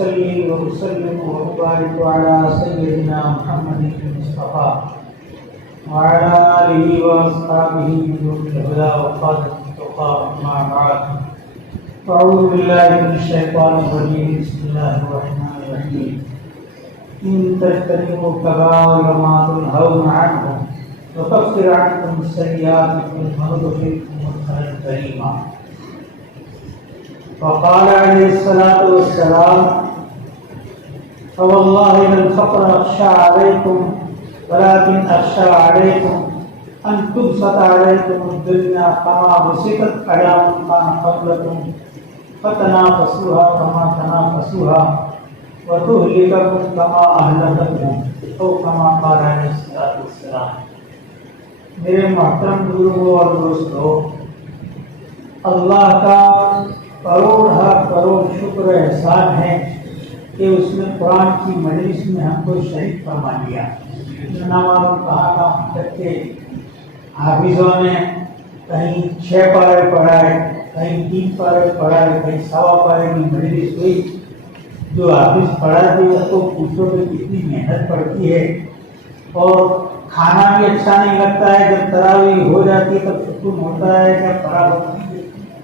وأصلي وأسلم وأبارك على سيدنا محمد المصطفى وعلى آله وأصحابه من الهدى وقادة التقى أما بعد أعوذ بالله من الشيطان الرجيم بسم الله الرحمن الرحيم إن تجتنبوا كبائر ما تنهون عنه وتغفر عنكم سيئاتكم وندخلكم مدخلا كريما. وقال عليه الصلاة والسلام فوالله لا الفقر أخشى عليكم ولكن أخشى عليكم أن تبسط عليكم الدنيا كما بسطت على من كان قبلكم فتنافسوها كما تنافسوها وتهلككم كما أهلكتكم أو كما قال عليه الصلاة والسلام. میرے محترم بزرگوں اور دوستوں، اللہ کا کروڑ شکر احسان ہے کہ اس نے قرآن کی مجلس میں ہم کو شریک فرما لیا. کہاں تک کہ حافظوں نے کہیں 6 پارے پڑھائے، کہیں 3 پارے پڑھائے، کہیں 1.25 پارے کی مجلس ہوئی. جو حافظ پڑھاتے اس کو پوچھو کہ کتنی محنت پڑتی ہے، اور کھانا بھی اچھا نہیں لگتا ہے. جب تراویح ہو جاتی ہے تب سکون ہوتا ہے. جب پڑھا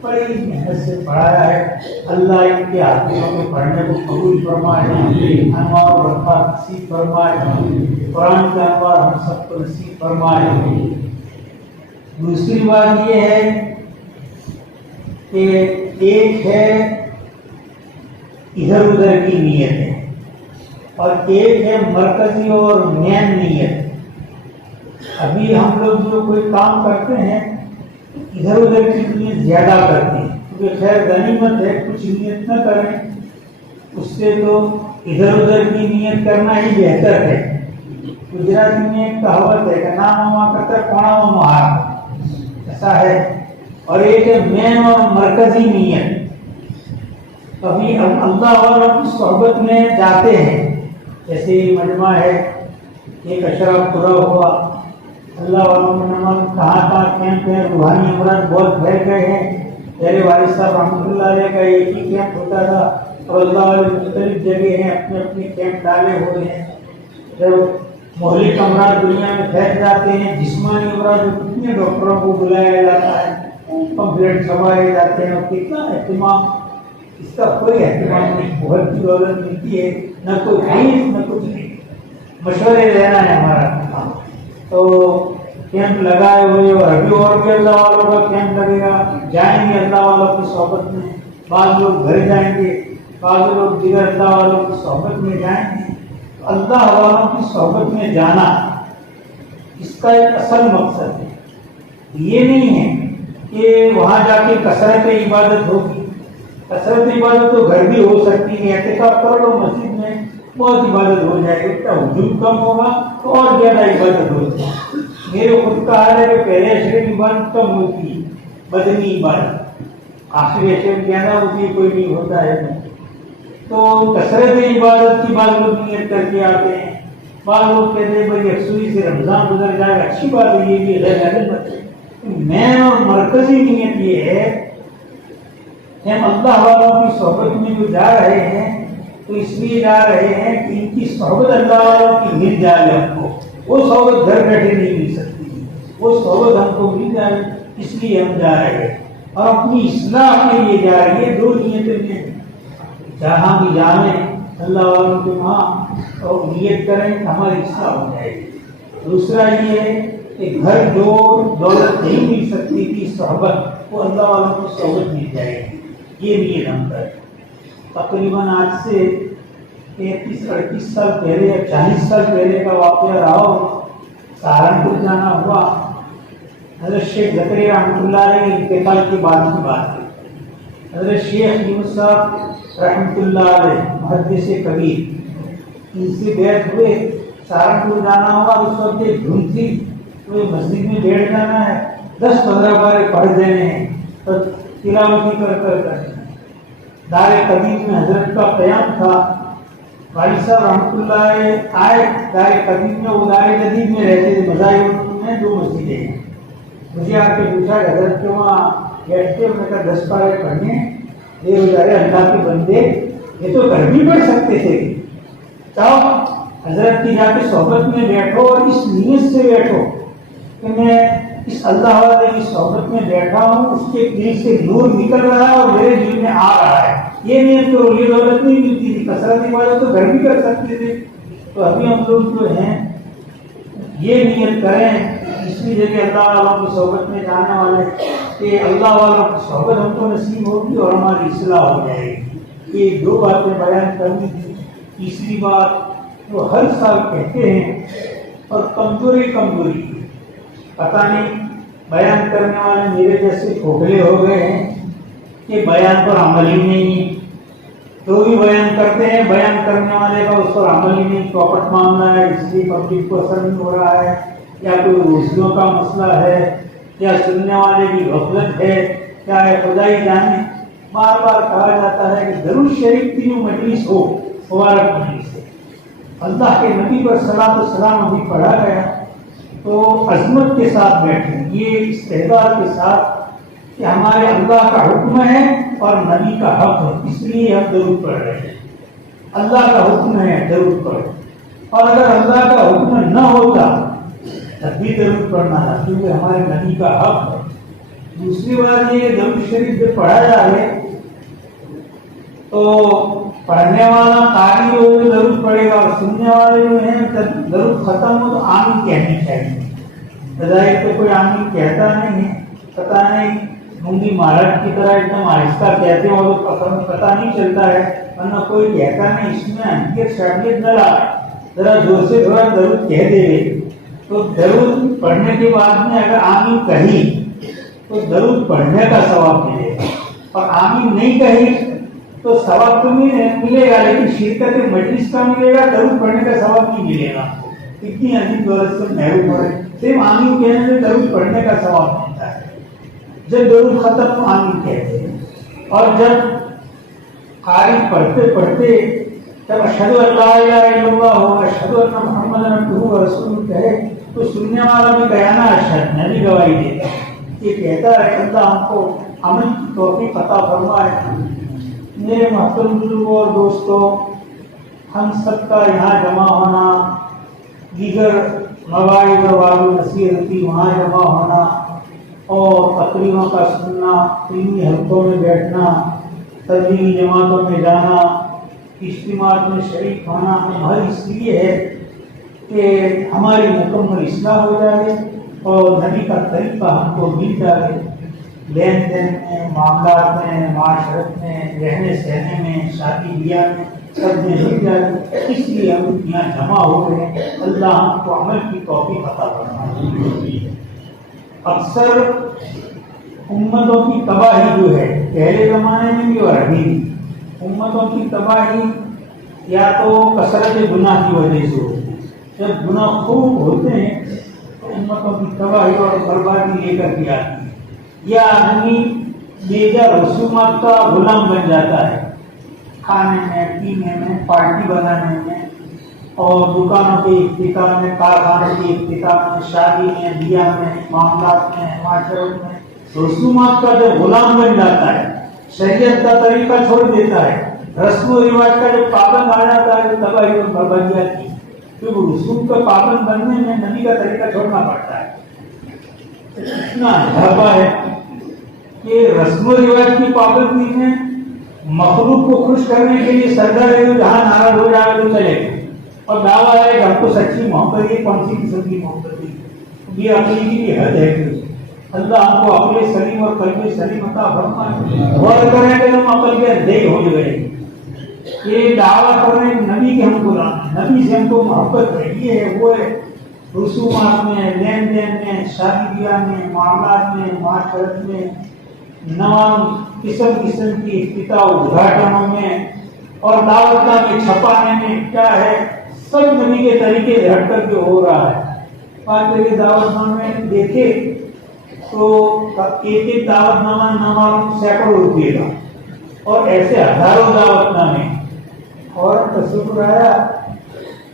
بڑی محنت سے پڑھایا ہے. اللہ ان کے حافظوں کے پڑھنے کو قبول فرمائے، انوار و برکات نصیب فرمائے، قرآن کا انوار ہم سب کو نصیب فرمائے. دوسری بات یہ ہے کہ ایک ہے ادھر ادھر کی نیت ہے، اور ایک ہے مرکزی اور مین نیت. ابھی ہم لوگ جو کوئی کام کرتے ہیں ادھر ادھر کی نیت زیادہ کرتے ہیں، کیونکہ خیر غنیمت ہے، کچھ نیت نہ کریں اس سے تو ادھر ادھر کی نیت کرنا ہی بہتر ہے. گجراتی میں ایک کہاوت ہے کہ نام کرتا کونا مہار، ایسا ہے. اور ایک ہے مین اور مرکزی نیت. کبھی ہم اللہ والوں کی صحبت میں جاتے ہیں، جیسے مجمع ہے، ایک اشراف پورا ہوا، اللہ والوں میں نماز کہاں کیمپ ہے، روحانی امراض بہت پھیل گئے ہیں. میرے والد صاحب رحمۃ اللہ علیہ کا ایک ہی کیمپ ہوتا تھا، اور اللہ والے مختلف جگہ ہیں، اپنے اپنے کیمپ ڈالے ہوئے ہیں. جب مہلک امراض دنیا میں پھیل جاتے ہیں، جسمانی امراض میں کتنے ڈاکٹروں کو بلایا جاتا ہے، پمفلیٹ چھپائے جاتے ہیں، اور کتنا اہتمام. اس کا کوئی اہتمام نہیں. بہت کی دولت ملتی ہے، نہ کوئی فیس نہ کچھ نہیں. مشورے لینا ہے ہمارا کام. تو کیمپ لگائے ہوئے، اور ابھی اور بھی اللہ والوں کا کیمپ لگے گا. جائیں گے اللہ والوں کی صحبت میں. بعض لوگ گھر جائیں گے، بعض لوگ دیگر اللہ والوں کی صحبت میں جائیں گے. اللہ والوں کی صحبت میں جانا اس کا ایک اصل مقصد ہے. یہ نہیں ہے کہ وہاں جا کے کثرت عبادت ہوگی. کثرت عبادت تو گھر بھی ہو سکتی ہے. اعتکاف کر لو مسجد میں، بہت عبادت ہو جائے گی. اس کا ہجوم کم ہوگا تو اور زیادہ عبادت ہوتی ہے. میرے خود کا حال ہے کہ پہلے اشرے کی عبادت کم ہوتی ہے، بدنی عبادت. آخری اشرے میں کہنا ہوتی ہے کوئی نہیں ہوتا ہے. تو کثرت عبادت کی بعض لوگ نیت کر کے آتے ہیں. بعض لوگ کہتے ہیں بھائی یکسوئی سے رمضان گزر جائے گا، اچھی بات ہے، یہ بھی غیر غنیمت ہے. مین اور مرکزی نیت یہ ہے کہ ہم اللہ والوں کی صحبت میں جو جا رہے ہیں تو اس لیے جا رہے ہیں کہ ان کی صحبت اللہ والوں کی مل جائے ہم کو. وہ صحبت گھر بیٹھے نہیں مل سکتی، وہ صحبت ہم کو مل جائے، اس لیے ہم جا رہے ہیں. اور اپنی اصلاح کے لیے جا رہے ہیں. 2 نیتیں ہیں. جہاں بھی جانے اللہ والوں کے وہاں اور نیت کریں کہ ہماری اصلاح ہو جائے گی. دوسرا یہ ہے کہ گھر جو دولت نہیں مل سکتی تھی صحبت، وہ اللہ والوں کی صحبت مل جائے گی. یہ نیت ہم کریں. تقریباً آج سے 33-38 سال پہلے یا 40 سال پہلے کا واقعہ رہا ہو. سہارنپور جانا ہوا. حضرت شیخ زکریا رحمۃ اللہ علیہ کے انتقال کے بعد کی بات ہے. حضرت شیخ یونس صاحب رحمۃ اللہ علیہ محدث کبیر، ان سے بیعت ہوئے. سہارنپور جانا ہوا. اس وقت ایک دھن تھی، تو مسجد میں بیٹھ جانا ہے، 10-15 بارے پڑھ دینے ہیں، تو تلاوتی کر دار قدیم میں حضرت کا قیام تھا. والد صاحب رحمۃ اللہ علیہ آئے دار قدیم میں. وہ دار قدیم میں رہتے تھے. مذاہب میں 2 مسجدیں ہیں. مجھے آ کے پوچھا کہ حضرت کے وہاں بیٹھتے. میں نے کہا 10 پارے پڑھنے دیر ہو جائے. اللہ کے بندے یہ تو گھر بھی پڑھ سکتے تھے. چاہو حضرت کی جا کے صحبت میں بیٹھو اور اس نیت سے بیٹھو کہ میں اس اللہ والے کی صحبت میں بیٹھا ہوں, اس کے دل سے نور نکل رہا ہے اور میرے دل میں آ رہا ہے. یہ نیت تو یہ دولت نہیں ملتی تھی, کثرت عبادت تو گھر بھی کر سکتے تھے. تو ابھی ہم لوگ جو ہیں یہ نیت کریں اس لیے کہ اللہ والوں کی صحبت میں جانے والے کہ اللہ والوں کی صحبت ہم کو نصیب ہوگی اور ہماری اصلاح ہو جائے گی. یہ دو باتیں بیان کرنی تھی. تیسری بات وہ ہر سال کہتے ہیں اور کمزوری پتہ نہیں بیان کرنے والے میرے جیسے کھوکھلے ہو گئے ہیں کہ بیان پر عمل ہی نہیں ہے. جو بھی بیان کرتے ہیں بیان کرنے والے کا اس پر عمل ہی نہیں. چوپٹ معاملہ ہے اس لیے پبلک کو اثر نہیں ہو رہا ہے, یا کوئی روزیوں کا مسئلہ ہے, یا سننے والے کی غفلت ہے, کیا ہے خدا ہی جانے. بار بار کہا جاتا ہے کہ درود شریف کی جو مجلس ہو مبارک مجلس ہے. اللہ کے نبی پر صلاۃ و سلام ابھی پڑھا گیا تو عظمت کے ساتھ بیٹھیں, یہ استعداد کے ساتھ کہ ہمارے اللہ کا حکم ہے اور نبی کا حق ہے, اس لیے ہم درود پڑھ رہے ہیں. اللہ کا حکم ہے درود پڑھو, اور اگر اللہ کا حکم نہ ہوتا تب بھی درود پڑھنا ہے کیونکہ ہمارے نبی کا حق ہے. دوسری بات یہ کہ درود شریف جو پڑھا جائے تو پڑھنے والا قاری ہو تو درود پڑھے گا, اور سننے والے جو ہیں درود ختم ہو تو آمین کہنی چاہیے. بظاہر تو کوئی آمین کہتا نہیں ہے, پتہ نہیں مونگی مہاراج کی طرح ایک دم آہستہ کہتے ہو تو پتہ نہیں چلتا ہے, ورنہ کوئی کہتا نہیں. اس میں اہمیت شامیت نہ لا, ذرا زور سے تھوڑا درود کہہ دے تو درود پڑھنے کے بعد میں اگر آمین کہی تو درود پڑھنے کا ثواب ملے گا, اور آمین نہیں کہی تو ثواب تو ملے گا لیکن شرکت مجلس کا ملے گا, درود پڑھنے کا ثواب نہیں ملے گا. اتنی عظیم دولت سے محروم ہو رہے, صرف آمین کہنے سے درود پڑھنے کا ثواب ملتا ہے. جب درود ختم تو آمین کہتے ہیں, اور جب قاری پڑھتے پڑھتے جب اشہدو ان لا الہ الا اللہ و اشہدو ان محمد عبدہ و رسولہ کہے تو سننے والا بھی کہنا اشہد, میں بھی گواہی دیتا ہوں. یہ کہتا ہے اللہ ہم کو عمل کی توفیق عطا فرمائے. میرے محترم بزرگوں اور دوستوں, ہم سب کا یہاں جمع ہونا, دیگر مواعظ اور وعظ و نصیحتی وہاں جمع ہونا, اور تقریروں کا سننا, علمی حلقوں میں بیٹھنا, تبلیغی جماعتوں میں جانا, اجتماعات میں شریک ہونا, ہر اس لیے ہے کہ ہماری مکمل اصلاح ہو جائے اور نبی کا طریقہ ہم کو مل جائے. لین دین میں, معاملات میں, معاشرت میں, رہنے سہنے میں, شادی بیاہ میں, سب میں مل جائے. اس لیے ہم یہاں جمع ہو رہے ہیں. اللہ ہم کو عمل کی توفیق عطا فرمائے. اکثر امتوں کی تباہی جو ہے پہلے زمانے میں بھی اور ابھی بھی, امتوں کی تباہی یا تو کثرت گناہ کی وجہ سے ہوتی ہے. جب گناہ خوب ہوتے ہیں تو امتوں کی تباہی اور بربادی لے کر کے آتی ہے, یا آدمی بیجا رسومات کا غلام بن جاتا ہے, کھانے میں, پینے میں, پارٹی بنانے میں, اور دکانوں کے افتتاح میں, کارخانوں کے افتتاح میں, شادی میں, بیاہ میں, معاملات میں, معاشرت میں رسومات کا جو غلام بن جاتا ہے, شریعت کا طریقہ چھوڑ دیتا ہے, رسم و رواج کا جو پابند آ جاتا ہے, تو تباہی اور بربادی آتی ہے. کیونکہ رسوم کا پابند بننے میں نبی کا طریقہ چھوڑنا پڑتا ہے. اتنا ڈھابا ہے کہ رسم و رواج کی پابندی میں مخلوق کو خوش کرنے کے لیے سردار جہاں ناراض ہو جائے تو چلے گا, اور دعویٰ ہے کہ ہم کو سچی محبت ہے. کون سی قسم کی محبت ہے؟ یہ عقل کی حد ہے. اللہ ہم کو عقل سلیم اور قلب سلیم عطا فرمائے. غور کریں کہ ہم عقل کے اندھے ہو گئے. یہ دعویٰ کر رہے ہیں نبی کے ہم کو نبی سے ہم کو محبت ہے, یہ ہے وہ ہے. رسومات میں, لین دین میں, شادی بیاہ میں, معاملات میں, معاشرت میں, نام قسم قسم کی افتتاح ادھاٹنوں میں اور دعوت میں چھپانے میں کیا ہے, سب نبی کے طریقے سے ہٹ کر کے ہو رہا ہے. بات کریے دعوت نامے دیکھے تو ایک ایک دعوت نامہ سینکڑوں روپئے کا, اور ایسے ہزاروں دعوت نامے. اور تصور آیا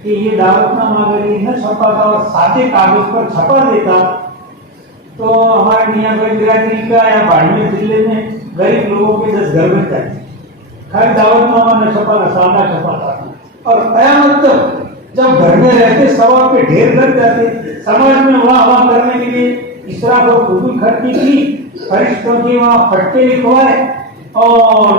کہ یہ دعوت نامہ اگر یہ نہ چھپا تھا اور سادے کاغذ پر چھپا دیتا تو ہمارے میاں گنج برادری کا یا باڑمیر ضلع میں غریب لوگوں کے 10 گھر میں جاتے. ہر دعوت نامہ نہ چھپا نہ سادہ چھپا تھا. اور قیامت تک جب گھر میں رہتے ثواب کے ڈھیر لگ جاتے. سماج میں واہ واہ کرنے کے لیے اسراف اور فضول خرچی کی, فرشتوں کی وہاں پٹے لکھوائے اور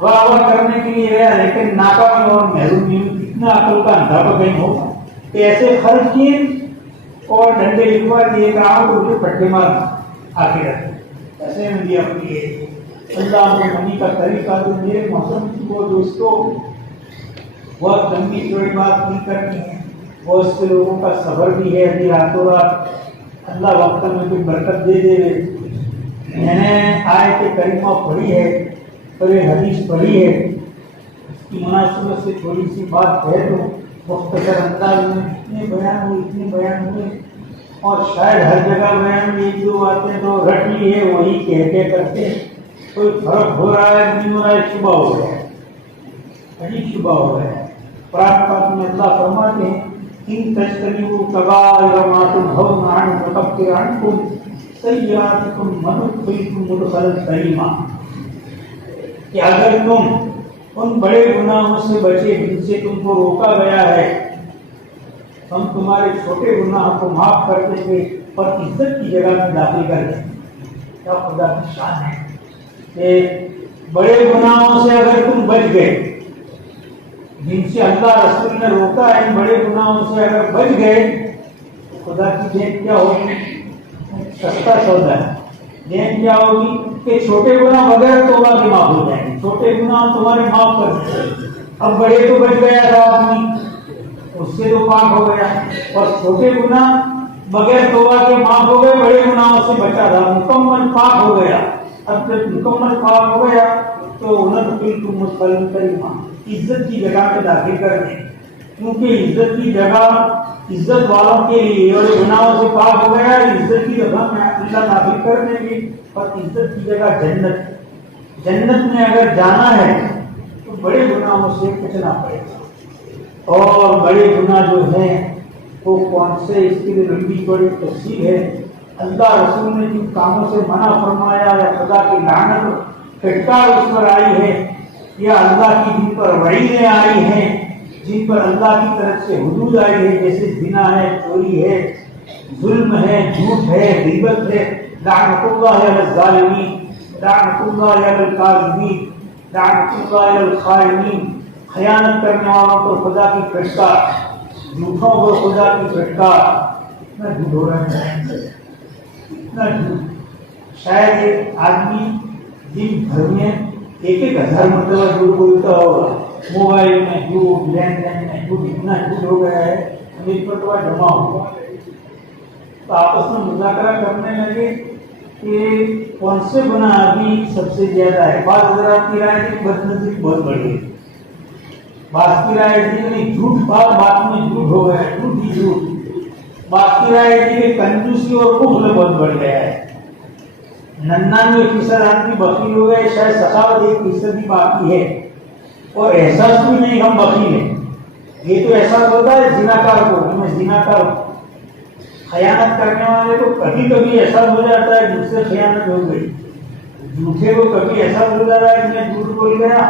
واہ واہ کرنے کے لیے گیا, لیکن ناکامی اور محرومی میں کتنا عقل کا اندھا کہیں ہوگا کہ ایسے خرچ کیے اور ڈنڈے لکھوا دیے کہ آپ کو پٹے مار آگے رکھے. ایسے میں بھی اپنی اللہ کو منی کا طریقہ جو میرے موسم کو دوستوں بہت لمبی چوڑی بات نہیں کرنی ہے. بہت سے لوگوں کا صبر بھی ہے, ابھی راتوں رات اللہ وقت میں کوئی برکت دے دے. میں نے آیت کریمہ پڑھی ہے اور یہ حدیث پڑھی ہے, اس کی مناسبت سے تھوڑی سی بات ہے تو مختصر انداز میں اتنے بیان ہوئے اور شاید ہر جگہ بیان میں ایک دو باتیں تو رٹ لی ہے, وہی کہتے کرتے کوئی فرق ہو رہا ہے نہیں ہو رہا ہے, شبہ ہو گیا ہے, عجیب شبہ ہو گیا ہے. قرآن پاک میں اللہ فرماتے ہیں ان تجتنبوا کبائر ما تنهون عنه نکفر عنکم سیئاتکم وندخلکم مدخلا کریما, کہ اگر تم ان بڑے گناہوں سے بچے جن سے تم کو روکا گیا ہے, ہم تمہارے چھوٹے گناہوں کو معاف کر دیں گے اور عزت کی جگہ میں داخل کر دیں گے. کیا خدا کی شان ہے کہ بڑے گناہوں سے اگر تم بچ گئے جن سے اللہ رسول نے روکا ہے, ان بڑے گناہوں سے اگر بچ گئے, خدا کی دین کیا ہوگی, سستا سودا ہے. دین کیا ہوگی کہ چھوٹے گناہ بغیر توبہ کے معاف ہو جائیں گے, چھوٹے گناہ تمہارے معاف کر دیں. اب بڑے تو بچ گیا تھا آدمی, اس سے تو پاک ہو گیا, اور چھوٹے گناہ بغیر توبہ کے معاف ہو گئے, بڑے گناہوں سے بچا تھا, مکمل پاک ہو گیا. اب جب مکمل پاک ہو گیا تو ندخلکم مدخلا کریما, عزت کی جگہ میں داخل کر دیں, کیونکہ عزت کی جگہ عزت والوں کے لیے, اور گناہوں سے پاک ہو گیا عزت کی جگہ میں اللہ داخل کر دیں گے. اور عزت کی جگہ جنت, جنت میں اگر جانا ہے تو بڑے گناہوں سے بچنا پڑے گا. اور بڑے گناہ جو ہیں وہ کون سے, اس کے لیے لمبی بڑی تفصیل ہے. اللہ رسول نے جن کاموں سے منع فرمایا یا خدا کی لعنت پھٹکار اس پر آئی ہے, یا اللہ کی جن پر وعیدیں آئی ہیں, جن پر اللہ کی طرف سے حدود آئی ہے, جیسے زنا ہے, چوری ہے, ظلم ہے, جھوٹ ہے, غیبت ہے, لعنت اللہ علی الظالمین, لعنت اللہ علی الکاذبین, لعنت اللہ علی الخائنین, خیانت کرنے والوں کو خدا کی پھٹکار, جھوٹوں کو خدا کی پھٹکار. اتنا جھوٹ ہو رہا ہے, اتنا جھوٹ. شاید ایک آدمی دن بھر میں 1000 مرتبہ جھوٹ بولتا ہوگا, موبائل میں جھوٹ, لین دین میں جھوٹ, اتنا جھوٹ ہو گیا ہے, ایک مرتبہ جمع ہوا. تو آپس میں مذاکرہ کرنے لگے کہ کون سے گناہ ابھی سب سے زیادہ ہے. بعض حضرات کی رائے کی بدنظری بہت بڑی ہے, بعض کی رائے تھی کہ جھوٹ بات میں جھوٹ ہو گیا ہے, جھوٹ ہی جھوٹ. بعض کی رائے تھی کہ کنجوسی اور بخل بہت بڑھ گیا ہے. 99% آدمی بخیل ہو گئے, شاید سخاوت 1% ہی باقی ہے, اور احساس بھی نہیں ہم بخیل ہیں. یہ تو احساس ہوتا ہے زناکار کو, میں زناکار ہوں. خیانت کرنے والے کو کبھی کبھی احساس ہو جاتا ہے مجھ سے خیانت ہو گئی, جھوٹے کو کبھی احساس ہو جاتا ہے کہ میں جھوٹ بول گیا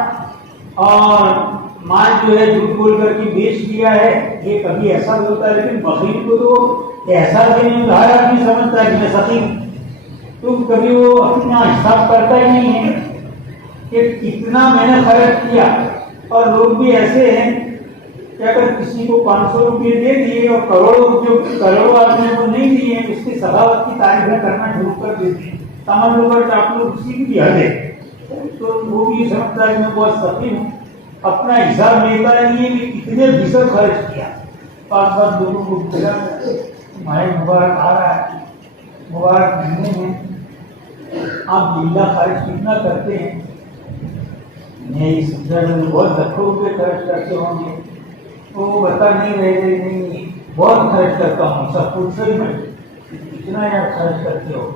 اور مال جو ہے جھوٹ بول کر کے بیچ دیا ہے, یہ کبھی احساس ہوتا ہے. لیکن بخیل کو تو احساس ہی نہیں, ہر آدمی سمجھتا ہے کہ میں سخی ہوں. تو کبھی وہ اپنا حساب کرتا ہی نہیں ہے کہ کتنا میں نے خرچ کیا. اور لوگ بھی ایسے ہیں کہ اگر کسی کو 500 روپئے دے دیے اور کروڑوں آدمی کو نہیں دیے, اس کی سخاوت کی تعریفیں کرنا شروع کر دیتے ہیں. سمجھ لو کہ آپ لوگ کسی کی حد ہے, تو وہ بھی سمجھتا ہے کہ میں بہت سخی ہوں. اپنا حساب لیتا نہیں ہے کہ کتنے فیصد خرچ کیا. 5 لوگوں کو ملا, ہمارے مبارک آ رہا ہے, مبارک مہینے ہیں, آپ للہ خرچ کتنا کرتے ہیں؟ نہیں سمجھا بہت لکھوں روپے خرچ کرتے ہوں گے. تو وہ بتا نہیں رہے, نہیں بہت خرچ کرتا ہوں. سب کچھ سے میں اتنا یار خرچ کرتے ہو,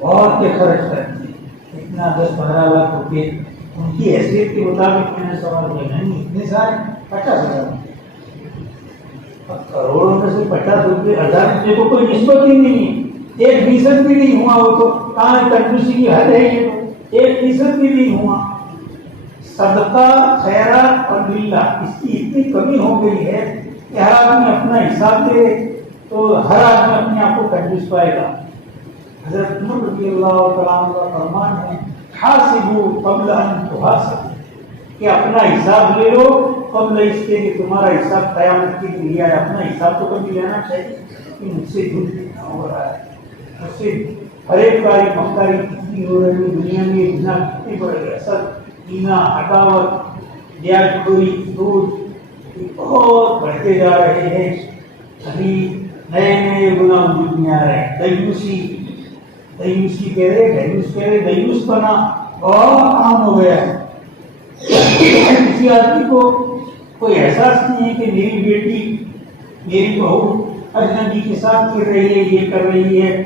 بہت کے خرچ کرتے ہیں, اتنا 10-15 لاکھ روپے. ان کی حیثیت کے مطابق میں نے سوال کیا, نہیں اتنے سارے 50,000. اب کروڑوں میں سے 50 روپے 1000 روپے کو کوئی نسبت ہی نہیں ہے, 1% بھی نہیں ہوا. وہ تو کہاں کنجوسی کی حد ہے, یہ تو 1% بھی نہیں ہوا. صدقہ خیرات اور للہ اس کی اتنی کمی ہو گئی ہے کہ ہر آدمی اپنا حساب دے تو ہر آدمی اپنے آپ کو کنجوس پائے گا۔ حضرت عمر رضی اللہ تعالیٰ عنہ کا فرمان ہے حاسبوا قبل ان تحاسبوا، کہ اپنا حساب لے لو قبل اس کے کہ تمہارا حساب قیامت کے لیے ہے۔ اپنا حساب تو کبھی لینا چاہیے کہ مجھ سے جھوٹ کتنا ہو رہا ہے، مجھ سے فریب کاری مکاری کتنی ہو رہی ہے، دنیا میں گناہ کتنے بڑھ گئے، اثر کینہ عداوت بیاج خوری سود بہت بڑھتے جا رہے ہیں۔ ابھی نئے نئے گناہ وجود میں آ رہے ہیں، دیوسی کہہ رہے دیوس بنا بہت عام ہو گیا ہے۔ کسی آدمی کو کوئی احساس نہیں ہے کہ میری بیٹی میری بہو اجنبی کے ساتھ کر رہی ہے، یہ کر رہی ہے،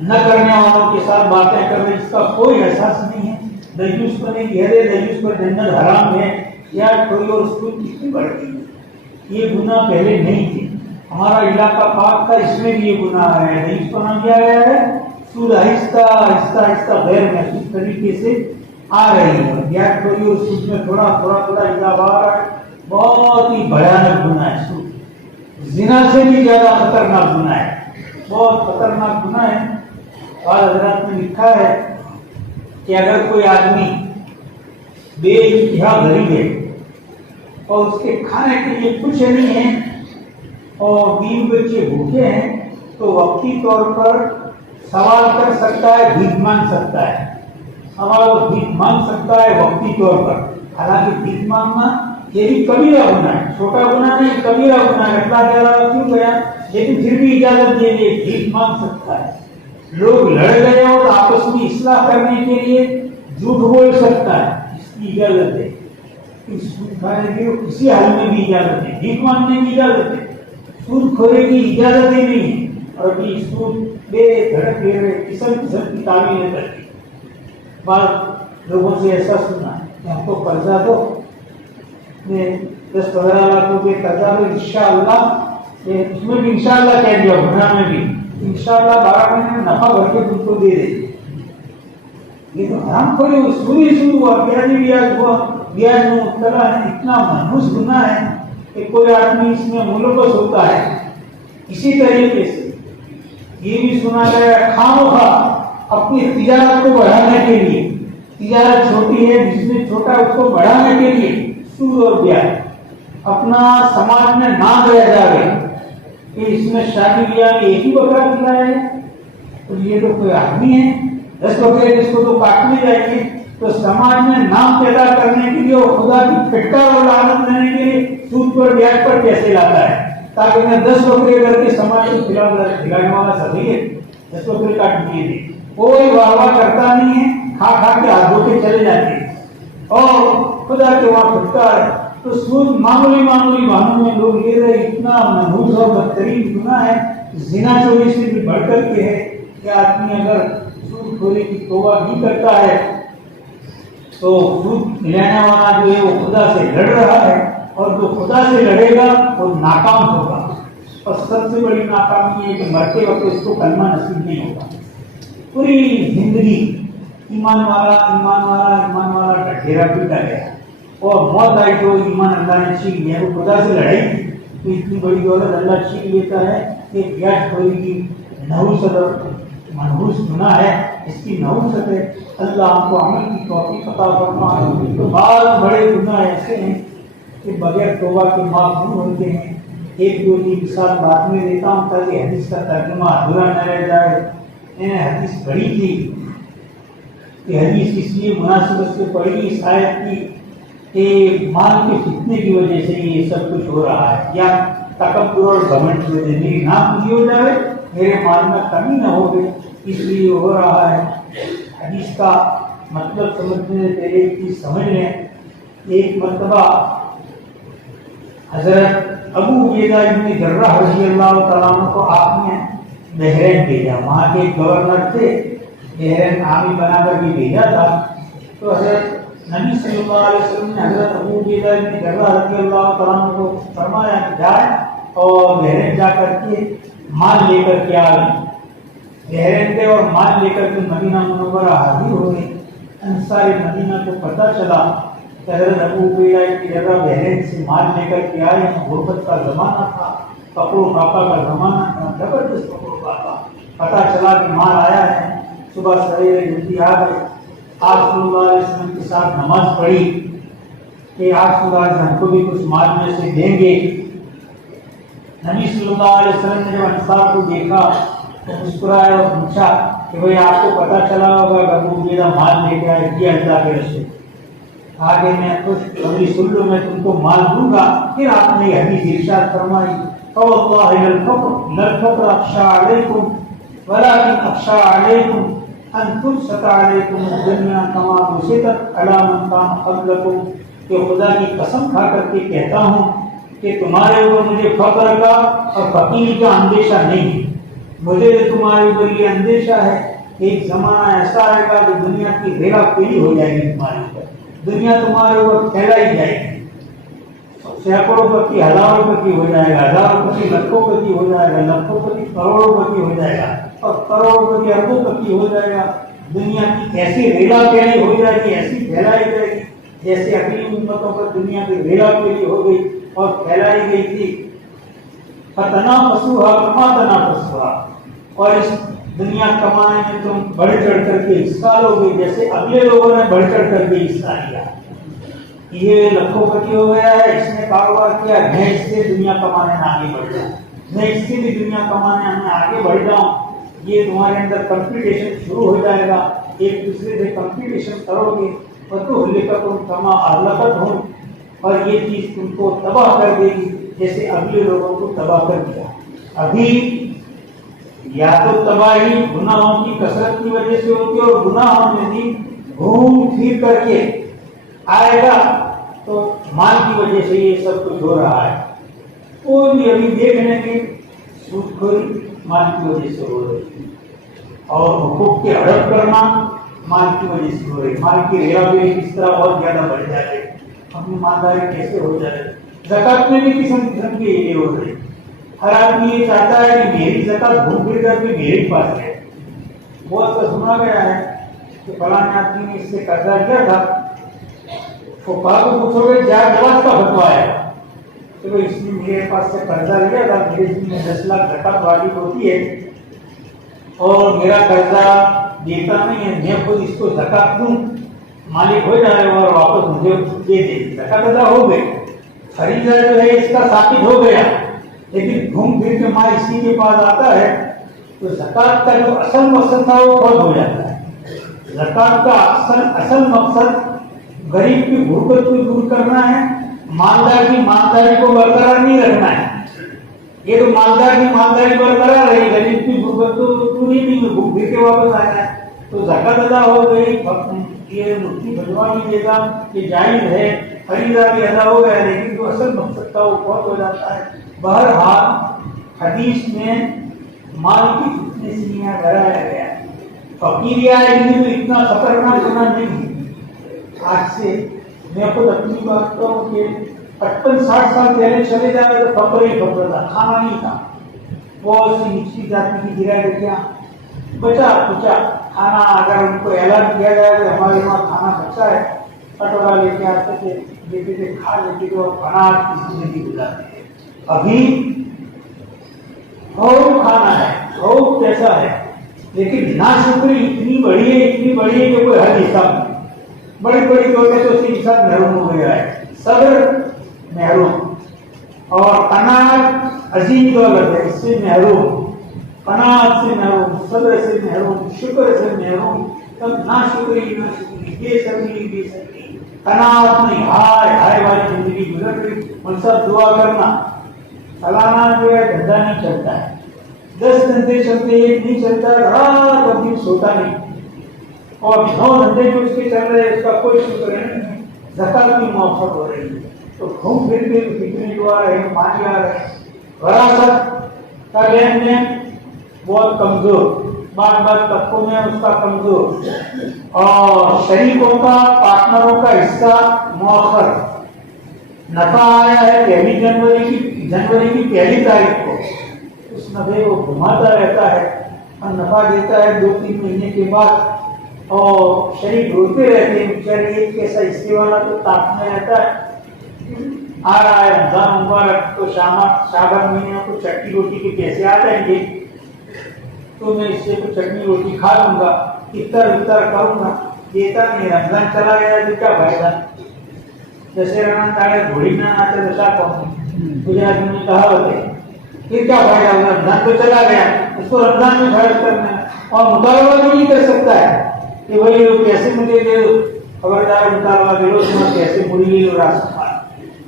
نہ کرنے والوں کے ساتھ باتیں کر رہی، اس کا کوئی احساس نہیں ہے۔ دیوس بنے گہرے دیوس پر جنت حرام ہے یا کوئی اور سود کتنی بڑھ گئی ہے۔ یہ گناہ پہلے نہیں تھے، ہمارا علاقہ پاک تھا، اس میں بھی یہ گناہ ہے۔ دیوس بنا کیا گیا ہے، سود آہستہ آہستہ آہستہ غیر محسوس طریقے سے آ رہی ہے۔ بیاج خوری اور سود میں تھوڑا اضافہ آ رہا ہے۔ بہت ہی بھیانک گناہ ہے سود، زنا سے بھی زیادہ خطرناک گناہ ہے، بہت خطرناک گناہ ہے۔ بعض حضرات نے لکھا ہے کہ اگر کوئی آدمی بے انتہا غریب ہے اور اس کے کھانے کے لیے کچھ نہیں ہے اور بیوی بچے بھوکے ہیں تو وقتی طور پر سوال کر سکتا ہے، بھیک مانگ سکتا ہے، سوال اور بھیک مانگ سکتا ہے وقتی طور پر۔ حالانکہ بھیک مانگنا یہ بھی کبیرہ گناہ ہے، چھوٹا گناہ نہیں، کبیرہ گناہ ہے، اللہ تعالیٰ کیوں گیا، لیکن پھر بھی اجازت دے دے، بھیک مانگ سکتا ہے۔ لوگ لڑ گئے اور آپس میں اصلاح کرنے کے لیے جھوٹ بول سکتا ہے، اس کی اجازت ہے۔ سود کھانے کی کسی حال میں بھی اجازت ہے، بھیک مانگنے کی اجازت ہے، سود کھونے کی اجازت ہی نہیں ہے۔ اور ابھی سود بے دھڑک دے رہے قسم کی تعمیریں کرتی۔ بعض لوگوں سے ایسا سنا کہ ہم کو قرضہ دو، 10-15 لاکھ روپے قرضہ دو، انشاءاللہ، اس میں بھی انشاءاللہ کہہ دیا، گناہ میں بھی انشاءاللہ 12 مہینے میں نفع بھر کے تم کو دے دے۔ یہ تو حرام کھوری سود ہوا، بیاج ہوا، بیاج میں مبتلا ہے، اتنا منحوس گناہ ہے کہ کوئی آدمی اس میں ملوث ہوتا ہے۔ اسی طریقے سے یہ بھی سنا گیا ہے خواہ اپنی تجارت کو بڑھانے کے لیے، تجارت چھوٹی ہے، بزنس چھوٹا ہے، اس کو بڑھانے کے لیے سود اور بیاج، اپنا سماج میں نام رہ جائے کہ اس میں شادی بیاہ میں ایک ہی بکرا کھلایا ہے، تو یہ تو کوئی آدمی ہے 10 بکرے جس کو تو کاٹنے جائیے، تو سماج میں نام پیدا کرنے کے لیے اور خدا کی پھٹکار اور لعنت دینے کے لیے سود پر بیاج پر پیسے لاتا ہے تاکہ میں 10 بکرے کر کے سماج کو کھلانے والا سبھی ہے 10 بکرے کاٹ دیے تھے، کوئی واہ واہ کرتا نہیں ہے، کھا کھا کے ہاتھ دھو کے چلے جاتے ہیں اور خدا کے وہاں پھٹکار ہے۔ تو سود معمولی بہانوں میں لوگ لے رہے، اتنا منحوس اور بدترین گناہ ہے، زنا چوری سے بھی بڑھ کر کے ہے کہ آدمی اگر سود کھوری کی توبہ بھی کرتا ہے تو سود لینے والا جو ہے وہ خدا سے لڑ رہا ہے، اور جو خدا سے لڑے گا وہ ناکام ہوگا، اور سب سے بڑی ناکامی ہے کہ مرتے وقت اس کو کلمہ نصیب نہیں ہوگا۔ پوری زندگی ایمان والا ڈھیرا پیٹا گیا اور موت آئی تو ایمان اللہ نے چھین لیا، وہ خدا سے لڑائی تھی تو اتنی بڑی دولت اللہ چھین لیتا ہے کہ بیاج خوری کی منحوس گناہ ہے، اس کی نحوست ہے۔ اللہ ہم کو عمل کی توفیق عطا فرمائے۔ تو بعض بڑے گناہ ایسے ہیں کہ بغیر توبہ کے معاف نہیں ہوتے ہیں۔ ایک دو کی مثال بعد میں دیتا ہوں تاکہ حدیث کا ترجمہ ادھورا نہ رہ جائے۔ میں نے حدیث پڑھی تھی کہ حدیث اس لیے مناسبت سے پڑھی اس آیت کی کہ مال کے فتنے کی وجہ سے یہ سب کچھ ہو رہا ہے، یا تکبر اور گھمنڈ کی وجہ سے میری نام پوری ہو جائے، میرے مال میں کمی نہ ہو گئی، اس لیے ہو رہا ہے۔ حدیث کا مطلب سمجھنے سے پہلے ایک چیز سمجھ لیں۔ ایک مرتبہ حضرت ابو عبیدہ ابن جراح رضی اللہ تعالیٰ عنہ کو آپ نے بحرین بھیجا، وہاں کے گورنر تھے، بحرین عامی بنا کر کے بھیجا تھا۔ تو حضرت نبی صلی اللہ علیہ وسلم نے حضرت ابو عبیدہ ابن جراح رضی اللہ تعالیٰ عنہ کو فرمایا کہ جائے اور بحرین جا کر کے مال لے کر کے آ گئے۔ بحرین گئے اور مال لے کر کے مدینہ منورہ حاضر ہو گئے۔ انصار مدینہ کو پتہ چلا حضرت ابو عبیدہ کی جگہ بحرین سے مال لے کر کے آئے ہیں. غربت کا زمانہ تھا, کپڑوں کاپا کا زمانہ تھا, زبردست کپڑوں کاپا. پتہ چلا کہ مال آیا ہے, صبح سویرے جلدی آ گئے. آپ صلی اللہ علیہ وسلم کے ساتھ نماز پڑھی کہ آپ صلی اللہ علیہ وسلم کو بھی کچھ مال میں سے دیں گے. نبی صلی اللہ علیہ وسلم نے جب انصار کو دیکھا تو مسکرائے اور پوچھا کہ بھئی آپ کو پتہ چلا ہوگا کہ ابو عبیدہ مال لے کے آئے کیا اللہ کے رسول, آگے میں کچھ خبری سن لو, میں تم کو مال دوں گا. پھر آپ نے یہ حدیث ارشاد فرمائی فواللہ للفقر اخشى علیکم ولكن اخشى علیکم ان تبسط علیکم الدنیا کما بسطت علی من کان قبلکم, کہ خدا کی قسم کھا کر کے کہتا ہوں کہ تمہارے اوپر مجھے فقر کا اور فقیری کا اندیشہ نہیں. مجھے تمہارے اوپر یہ اندیشہ ہے کہ ایک زمانہ ایسا آئے گا کہ دنیا کی ریلا پیلی ہو جائے گی تمہارے اوپر, دنیا تمہارے اوپر پھیلائی جائے گی, سینکڑوں پتی ہزاروں پتی ہو جائے گا, ہزاروں پتی لکھوں پتی ہو جائے گا, لکھوں پتی کروڑوں پتی ہو جائے گا, اور کروڑوں پتی اربوں پتی ہو جائے گا. دنیا کی ایسی ریلا پیلی ہو جائے گی, ایسی پھیلائی جائے گی جیسے اگلی امتوں پر دنیا کی ریلا پیلی ہو گئی اور پھیلائی گئی تھی. فتنافسوها کما تنافسوها, اور اس دنیا کمانے میں تم بڑھ چڑھ کر کے حصہ لو گے جیسے اگلے لوگوں نے بڑھ چڑھ کر کے حصہ لیا. یہ لکھوں پتی ہو گیا ہے, اس نے کاروبار کیا, میں اس سے دنیا کمانے میں آگے بڑھ جاؤں, میں اس سے بھی دنیا کمانے میں آگے بڑھ جاؤں. یہ تمہارے اندر کمپٹیشن شروع ہو جائے گا, ایک دوسرے سے کمپٹیشن کرو گے. فتہلککم کما اہلکتہم, اور یہ چیز تم کو تباہ کر دے گی جیسے اگلے لوگوں کو تباہ کر دیا. ابھی یا تو تباہی گناہوں کی کثرت کی وجہ سے ہوتی ہے, اور گناہوں میں بھی گھوم پھر کر کے آئے گا تو مال کی وجہ سے یہ سب کچھ ہو رہا ہے. کوئی بھی ابھی دیکھ لیں گے سود خوری مال کی وجہ سے ہو رہی ہے, اور حقوق کے ہڑپ کرنا مال کی وجہ سے ہو رہی ہے. مال کی ریلا بھی اس طرح بہت زیادہ بڑھ جائے, اپنی مالداری کیسے ہو جائے. زکات میں بھی قسم کی یہ ہو رہی. ہر آدمی یہ چاہتا ہے کہ میری زکات گھوم پھر کر کے میرے پاس ہے. بہت سا سنا گیا ہے کہ فلاں آدمی نے اس سے قرضہ لیا تھا, فقہا کو پوچھو گے جائز کا فتویٰ ہے کہ اس نے میرے پاس سے قرضہ لیا تھا, میرے ذمہ میں 10 لاکھ زکات واجب ہوتی ہے اور میرا قرضہ دیتا نہیں ہے, میں خود اس کو زکات دوں, مالک ہو جائے اور واپس مجھے دے دے, زکات ادا ہو گئی, خریدا جو ہے اس کا ثابت ہو گیا. لیکن گھوم پھر کے مال اسی کے پاس آتا ہے تو زکات کا جو اصل مقصد تھا وہ بند ہو جاتا ہے. زکات کا اصل مقصد غریب کی غربت کو دور کرنا ہے, مالدار کی مالداری کو برقرار نہیں رکھنا ہے. یہ تو مالدار کی مالداری برقرار رہی, غریب کی غربت تو دور ہی نہیں, گھوم پھر کے واپس آنا ہے. تو زکات ادا ہو گئی, یہ مفتی بھجوا بھی دے گا کہ جائز ہے, خریدا بھی ادا ہو گیا, لیکن جو اصل مقصد تھا وہ بہت ہو جاتا ہے. بہرحال حدیث میں مال کی فتنے سے یہاں ڈرایا گیا ہے. فقیر آئے تو اتنا خطرناک ہونا نہیں ہے. آج سے میں خود اپنی بات کروں کہ 55-60 سال پہلے چلے جائے تو فقر ہی فقر تھا, کھانا نہیں تھا. بہت سی نچلی ذاتی کی گرا بچا کچا کھانا, اگر ان کو اعلان کیا جائے تو ہمارے وہاں کھانا بچا ہے, کٹورا لے کے آتے تھے, لیتے تھے, کھا لیتے تھے اور پناہ کی زندگی گزارتے تھے. ابھی بہت کھانا ہے, بہت پیسہ ہے, لیکن ناشکری اتنی بڑی ہے کہ کوئی حد حساب نہیں. بڑی بڑی دولتوں سے انسان محروم ہو گیا ہے. صبر محروم, اور قناعت عظیم دولت ہے, اس سے محروم, قناعت سے محروم, صبر سے محروم, شکر سے محروم. تب ناشکری بے صبری, قناعت نہیں, ہائے ہائے والی زندگی گزر گئی. ان سب دعا کرنا, سالانہ جو ہے دھندا نہیں چلتا ہے, 10 دھندے چلتے, ایک نہیں چلتا, رات اور دن سوتا نہیں, اور 9 دھندے جو اس کے چل رہے اس کا کوئی شکر نہیں. زکات کی موفق ہو رہی ہے تو گھوم پھر کے کتنے جو آ رہے ہیں, پانی آ رہے ہیں. وراثت کا لین دین بہت کمزور, بات طبقوں میں اس کا کمزور, اور شریکوں کا, پارٹنروں کا حصہ مؤخر. نفع آیا ہے 1 جنوری کی 1 تاریخ کو, اس نفے کو گھماتا رہتا ہے اور نفع دیتا ہے 2-3 مہینے کے بعد. اور شریف روتے رہتے ہیں بیچارے. ایک کیسا اس کے والا تو تاپ میں رہتا ہے, آ رہا ہے رمضان مبارک تو شعبان مہینے میں کچھ چٹنی روٹی کے پیسے آ جائیں گے تو میں اس سے کچھ چٹنی روٹی کھا لوں گا, افطار کروں گا. دیتا نہیں, رمضان چلا گیا تو کیا فائدہ. جیسے رمضان چاہے گھوڑی میں آتے تو کیا کہوں, گجرات میں کہاوت ہے, پھر کیا فائدہ. رمضان تو چلا گیا, اس کو رمضان میں خرچ کرنا ہے اور مطالبہ بھی نہیں کر سکتا ہے کہ بھائی وہ پیسے مجھے دے دو, خبردار مطالبہ دے دو, تمہارے پیسے مڑی لے لو, راست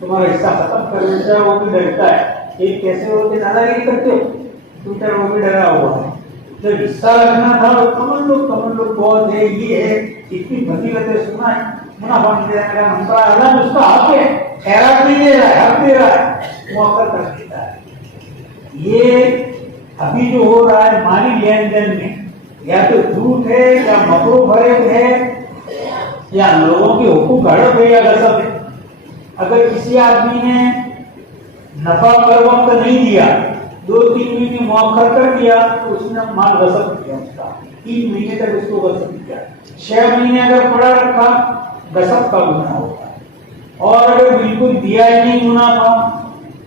تمہارا حصہ ختم کر دیتا ہے. وہ بھی ڈرتا ہے. ایک کیسے ہو کے دادا گیری کرتے ہو, ٹویٹر وہ بھی ڈرا ہوا ہے. جب حصہ رکھنا تھا کمن لوگ بہت ہے, یہ ہے, اتنی فضیلتیں سنا ہے, منافع نہیں دینے کا منترا اللہ اس کا حق ہے, خیرات نہیں دے رہا ہے, حق دے رہا ہے, موقع کر دیتا ہے. یہ ابھی جو ہو رہا ہے مالی لین دین میں, یا تو جھوٹ ہے یا مکرو فریب ہے یا لوگوں کے حقوق ہڑپ ہے یا غصب ہے. اگر کسی آدمی نے نفع پر وقت نہیں دیا, 2-3 مہینے مؤخر کر دیا تو اس نے مال غصب کیا, اس کا 3 مہینے تک اس کو غصب کیا. 6 مہینے اگر پڑا رکھا غصب کا گناہ ہوگا. اور اگر بالکل دیا ہی نہیں منافع,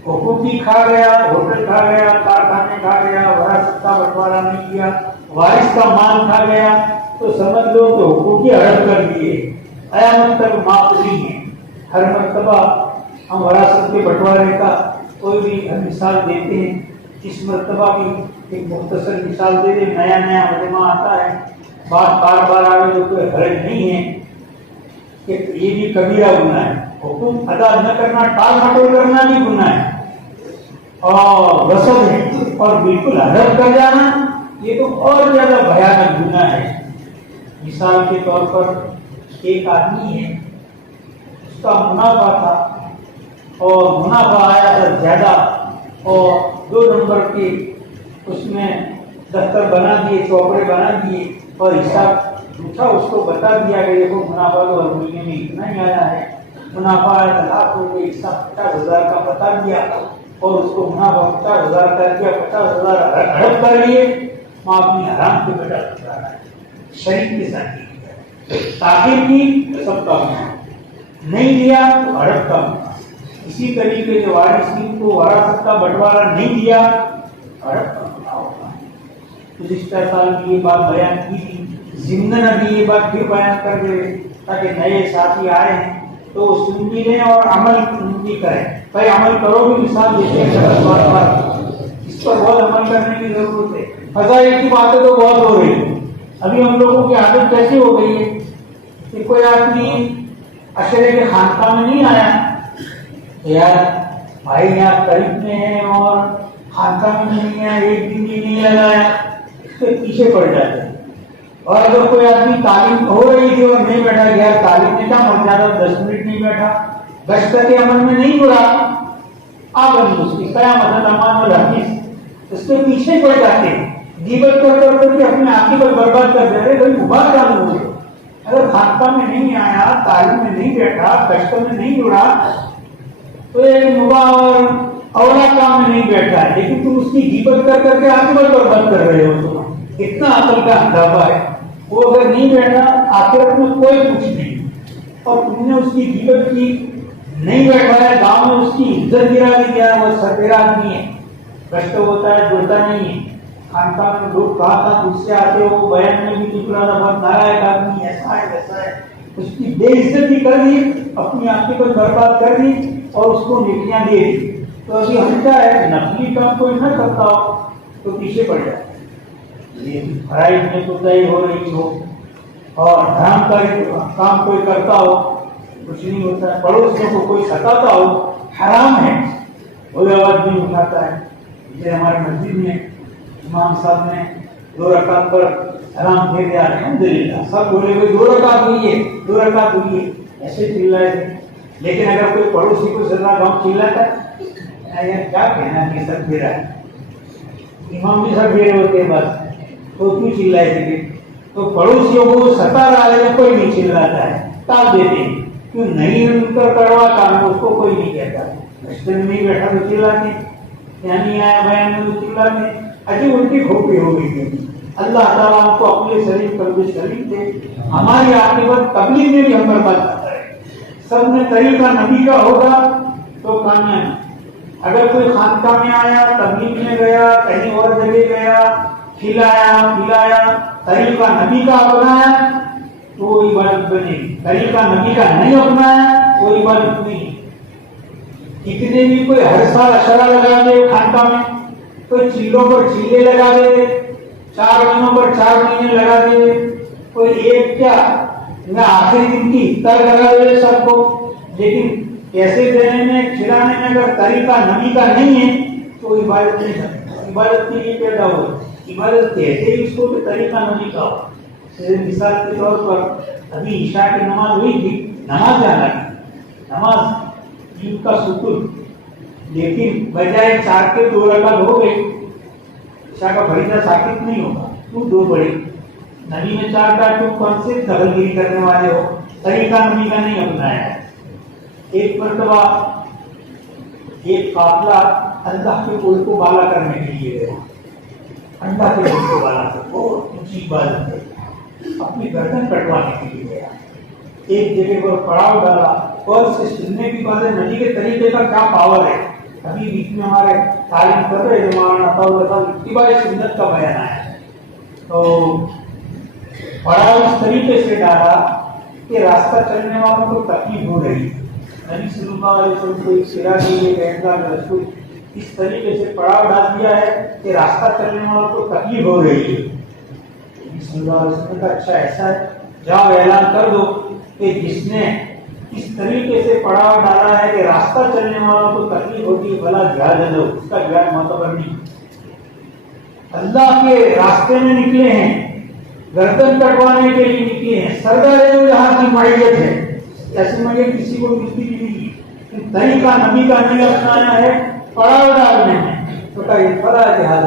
حقوقی کھا گیا, ہوٹل کھا گیا, کارخانے کھا گیا, وراثت کا بٹوارا نہیں کیا, وارث کا مال کھا گیا, تو سمجھ لو کہ حقوقی ہڑپ کر دیے, قیامت تک معاف نہیں ہے. ہر مرتبہ ہم وراثت کے بٹوارے کا کوئی بھی مثال دیتے ہیں. اس مرتبہ بھی ایک مختصر مثال دے دیں. نیا مجمع آتا ہے, بات بار بار آئے تو کوئی حرج نہیں ہے کہ یہ بھی کبیرہ گناہ ہے. حکم ادا نہ کرنا, ٹال مٹول کرنا بھی گناہ ہے اور غصب ہے. اور بالکل ہڑپ کر جانا یہ تو اور زیادہ بھیانک گناہ ہے. مثال کے طور پر ایک آدمی ہے, اس کا منافع تھا اور منافع آیا تھا زیادہ, اور 2 نمبر کے اس میں دفتر بنا دیے, چوپڑے بنا دیے, اور حساب پوچھا, اس کو بتا دیا کہ دیکھو منافع تو ہر مہینے میں اتنا ہی آیا ہے. منافع آیا تو لاکھ ہو گئے, حساب 50,000 کا بتا دیا اور اس کو منافع 50,000 کر دیا. 50,000 ہڑپ کر لیے. ماں اپنی حرام کے بیٹا بتا رہا ہے, شریف کے ساتھ تاخیر کی سب کا نہیں دیا تو ہڑپ کا. اسی طریقے سے وارث کو وراثت کا بٹوارا نہیں دیا, ہڑپ کا ہوگا. گزشتہ سال کی یہ بات بیان کی تھی, ضمن ابھی یہ بات پھر بیان کر دے تاکہ نئے ساتھی آئے ہیں تو وہ سن بھی لیں اور عمل بھی کریں. بھائی عمل کرو بھی, مثال دیتے ہیں غلط بات پر, اس پر بہت عمل کرنے کی ضرورت ہے. فضائل کی باتیں تو بہت ہو رہی ہیں. ابھی ہم لوگوں کی عادت کیسی ہو گئی ہے کہ کوئی آدمی عشرے کے خانقاہ میں نہیں آیا, یار بھائی یہاں قریب میں ہے اور خانقاہ میں نہیں آیا, ایک دن بھی نہیں لگایا, اس کے پیچھے پڑ جاتے ہیں. اور اگر کوئی آدمی تعلیم ہو رہی تھی اور نہیں بیٹھا, یار تعلیم میں کیا مر جاتا, 10 منٹ نہیں بیٹھا, گشت کے عمل میں نہیں جڑا, آپ اس کی قیامت امان الحدیث, اس کے پیچھے پڑ جاتے ہیں. غیبت کر کے اپنے عاقبت برباد کر دے رہے. کوئی مباح چالو ہو, اگر خانقاہ میں نہیں آیا, تعلیم میں نہیں بیٹھا, گشت میں نہیں جڑا, تو ایک مباح اور اولا کام میں نہیں بیٹھا ہے, لیکن تم اس کی غیبت کر کے عاقبت برباد کر رہے ہو. تم اتنا عقل کا اندازہ ہے. وہ اگر نہیں بیٹھا آخرت میں کوئی کچھ نہیں, اور تم نے اس کی غیبت کی, نہیں بیٹھا ہے, گاؤں میں اس کی عزت گرا دیا, وہ سربراہ آدمی ہے, گشت ہوتا ہے, جڑتا نہیں ہے. خانقاہ میں لوگ کہا تھا تجھ سے آتے ہو, بیان میں بھی نکلا تھا, بہت نالائق آدمی, ایسا ہے ویسا ہے, اس کی بے عزتی کر دی, اپنی آنکھیں کو برباد کر دی اور اس کو نیکیاں دے دی. تو ابھی ہم کیا ہے, نقلی کام کوئی نہ کرتا ہو تو پیچھے پڑ جائے. پڑھائی میں تو طے ہو رہی ہو اور حرام کا کام کوئی کرتا ہو, کچھ نہیں ہوتا ہے. پڑوسیوں کو کوئی ستاتا ہو, حرام ہے, وہ آواز نہیں اٹھاتا ہے. جیسے ہمارے مسجد میں امام صاحب نے 2 رکعت پر سلام پھیر دیا, الحمدللہ, سب بولے ہوئے 2 رکعت ہوئی ہے, 2 رکعت ہوئی ہے, ایسے چلائے تھے. لیکن اگر کوئی پڑوسی کو ذرا گاؤں چلاتا ہے, کیا کہنا کہ سب پھیرا ہے, امام بھی سب پھیرے ہوتے ہیں, بس تو کیوں چلائے تھے. تو پڑوسیوں کو ستا رہا ہے, کوئی نہیں چلاتا ہے, تاپ دیتے ہیں. کیوں نہیں ان کا کڑوا کام, اس کو کوئی نہیں کہتا. رشتے میں نہیں بیٹھا تو چلاتے, یہاں نہیں آیا بیان میں تو چلاتے. اچھی ان کی کھوپڑی ہو گئی تھی. اللہ تعالیٰ ہم کو اپنے شریف قلب شریف دے. ہماری عاقبت تبلیغ میں بھی ہم برباد نہ کرے. سب نے طریقہ نبی کا ہوگا تو کامیاب. اگر کوئی خانقاہ میں آیا, تبلیغ میں گیا, کہیں اور جگہ گیا, کھلایا پلایا, طریقہ نبی کا اپنایا تو وہ عبادت بنے گی. طریقہ نبی کا نہیں اپنایا وہ عبادت نہیں. کتنے بھی کوئی ہر سال اشرا لگا دے خانقاہ میں, کوئی چیلوں پر چیلے لگا دے, 4 مہینوں پر 4 مہینے لگا دے, کوئی ایک کیا نہ آخری دن کی افطار لگا دے سب کو, لیکن پیسے دینے میں کھلانے میں اگر طریقہ نبی کا نہیں ہے تو عبادت نہیں کرتا. عبادت کے لیے پیدا ہو, عبادت کہتے ہی اس کو کہ طریقہ نبی کا ہو. مثال کے طور پر ابھی عشاء کی نماز ہوئی تھی, نماز جانا کی نماز عید کا سکون, لیکن بجائے 4 کے 2 رکعت ہو گئی. عشاء کا فریضہ ثابت نہیں ہوگا, تو 2 پڑھی. نبی میں 4 کا تم کون سے دخل گیری کرنے والے ہو, طریقہ نبی کا نہیں اپنایا ہے. ایک مرتبہ ایک قافلہ اللہ کے پل کو بالا کرنے کے لیے گیا. اللہ کے پل کو بالا کر بہت اونچی عبادت ہے, اپنی گردن کٹوانے کے لیے گیا. ایک جگہ پر پڑاؤ ڈالا اور اس سے سننے کی بات ہے نبی کے طریقے کا کیا پاور ہے. ابھی بیچ میں ہمارے تعلیم کر رہے ہیں مولانا عطاء اللہ اتباع سنت کا بیان آیا ہے, تو پڑاؤ اس طریقے سے ڈالا کہ راستہ چلنے والوں کو تکلیف ہو رہی ہے. نبی صلی اللہ علیہ وسلم کو ایک سرا دیے گئے رسول اس طریقے سے پڑاؤ ڈال دیا ہے کہ راستہ چلنے والوں کو تکلیف ہو رہی ہے. نبی صلی اللہ علیہ وسلم کا اچھا ایسا ہے, جاؤ اعلان کر دو کہ جس نے اس طریقے سے پڑاؤ ڈالا ہے کہ راستہ چلنے والوں کو تکلیف ہوتی ہے بھلا جہاد دو, اس کا جہاد معتبر نہیں. اللہ کے راستے میں نکلے ہیں, گردن کٹوانے کے لیے نکلے ہیں, سردار جہاں کی معیت ہے, ایسی معیت کسی کو ملتی بھی نہیں. طریقہ نبی کا نہیں اپنایا ہے پڑاؤ ڈالنے میں تو فلا جہاد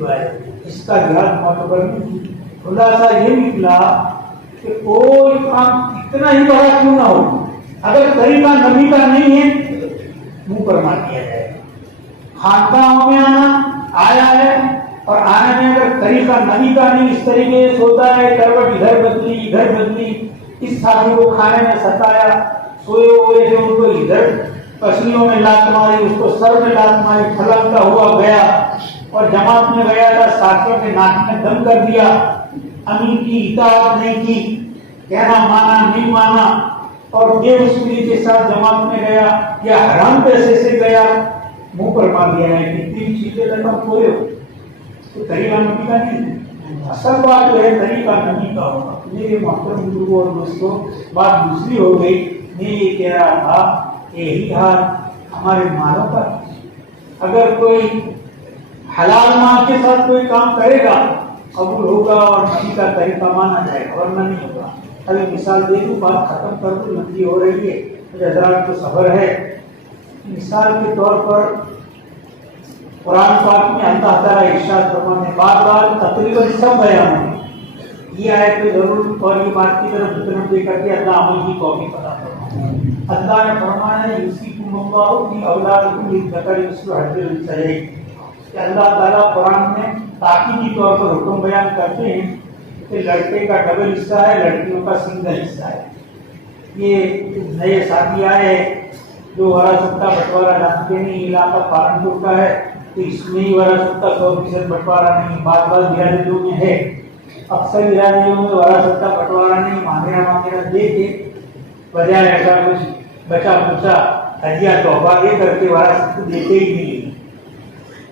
ہے, اس کا جہاد معتبر نہیں. خلاصہ یہ نکلا کہ کوئی کام اتنا ہی بڑا کیوں نہ ہو, اگر طریقہ نبی کا نہیں ہے منہ پر مار دیا جائے گا. خانقاہوں میں آیا ہے اور آنے میں اگر طریقہ نبی کا نہیں, اس طریقے سے ہوتا ہے کروٹ ادھر بدلی, اس ساتھی کو کھانے میں ستایا, سوئے ہوئے تھے ان کو ادھر پسلیوں میں لات ماری, اس کو سر میں لات ماری, پھلکتا ہوا گیا اور جماعت میں گیا تھا, ساتھیوں کے ناک میں دم کر دیا, امین کی اطاعت نہیں کی, کہنا مانا نہیں مانا, اور بے اصولی کے ساتھ جماعت میں گیا یا حرام پیسے سے گیا, منہ پر مار دیا ہے. کتنی چیزیں رقم پورے ہو تو طریقہ نبی کا نہیں ہے. اصل بات جو ہے طریقہ نبی کا ہوگا. میرے محترم بزرگوں اور دوستوں, بات دوسری ہو گئی. میں یہ کہہ رہا تھا کہ یہی حال ہمارے مالوں کا. اگر کوئی حلال مال کے ساتھ کوئی کام کرے گا قبول ہوگا اور نبی کا طریقہ مانا جائے گا, ورنہ نہیں ہوگا. ابھی مثال دے دوں, بات ختم کر دوں, لمبی ہو رہی ہے, مجھے حضرات کو صبر ہے. مثال کے طور پر قرآن پاک میں اللہ تعالیٰ ارشاد فرماتے ہیں, بار بار تقریباً سب بیان ہوئے, یہ آئے تو ضرور اور یہ بات کی طرف متوجہ کر کے اللہ عمل کی توفیق عطا فرمائے. اللہ نے فرمایا ہے یوصیکم اللہ فی اولادکم للذکر مثل حظ الانثیین, کہ اللہ تعالیٰ قرآن میں تاکیدی طور پر حکم بیان کرتے ہیں کہ لڑکے کا ڈبل حصہ ہے, لڑکیوں کا سنگل حصہ ہے. یہ نئے ساتھی آئے جو وراثت کا بٹوارا جانتے نہیں, علاقہ پالنپور کا ہے تو اس میں ہی وراثت کا 100% بٹوارا نہیں. بعض برادریوں میں ہے, اکثر برادریوں میں وراثت کا بٹوارا نہیں, مانگنا دے کے بجائے ایسا کچھ بچا کچا ہدیہ تحفہ دے کر کے وراثت کو دیتے ہی نہیں.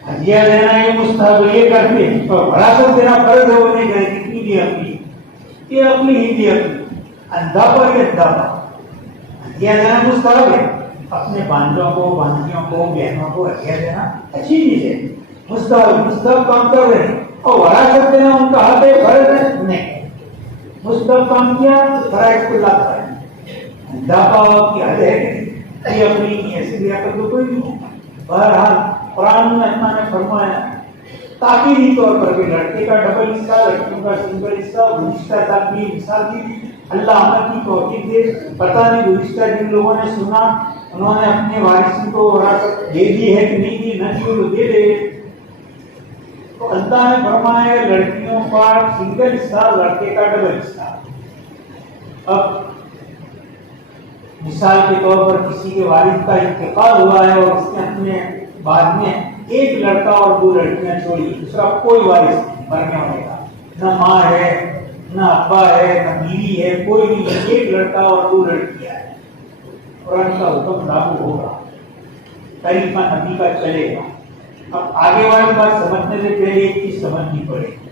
ہدیہ دینا یہ مستحب یہ کرتے ہیں, اور وراثت دینا فرض ہے, وہ نہیں کرے. کتنی دی اپنی, یہ اپنی ہی دی اپنی, اندھا پر یہ اندھا پر. ہدیہ دینا مستحب ہے, اپنے بانجوں کو, بانجیوں کو, بہنوں کو ہدیہ دینا اچھی چیز ہے, مستحب کام کر رہے ہیں. اور وراثت دینا ان کا حق ہے, فرض ہے نہیں. مستحب کام کیا فرائض کو لاتا ہے. اندھا کی حد ہے کہ یہ اپنی ایسی لیاقت تو کوئی نہیں. بہرحال قرآن میں اللہ نے فرمایا تاکیدی طور پر کہ لڑکے کا ڈبل حصہ, لڑکیوں کا سنگل حصہ. گزشتہ تک بھی مثال دی, اللہ عمل کی توفیق دے. پتہ نہیں گزشتہ جن لوگوں نے سنا انہوں نے اپنے وارثین کو وراثت دے دی ہے کہ نہیں دی, نہ دی تو دے دے. تو اللہ نے فرمایا ہے لڑکیوں کا سنگل حصہ، لڑکے کا ڈبل حصہ۔ اب مثال کے طور پر کسی کے والد کا انتقال ہوا ہے اور اس نے اپنے بعد میں ایک لڑکا اور 2 لڑکیاں چھوڑی، دوسرا کوئی وارث نہیں مرنے ہونے کا، نہ ماں ہے نہ ابا ہے نہ بیوی ہے، کوئی نہیں، ایک لڑکا اور 2 لڑکیاں ہیں، قرآن کا حکم لاگو ہوگا، طریقہ نبی کا چلے گا۔ اب آگے والی بات سمجھنے سے پہلے ایک چیز سمجھنی پڑے گی۔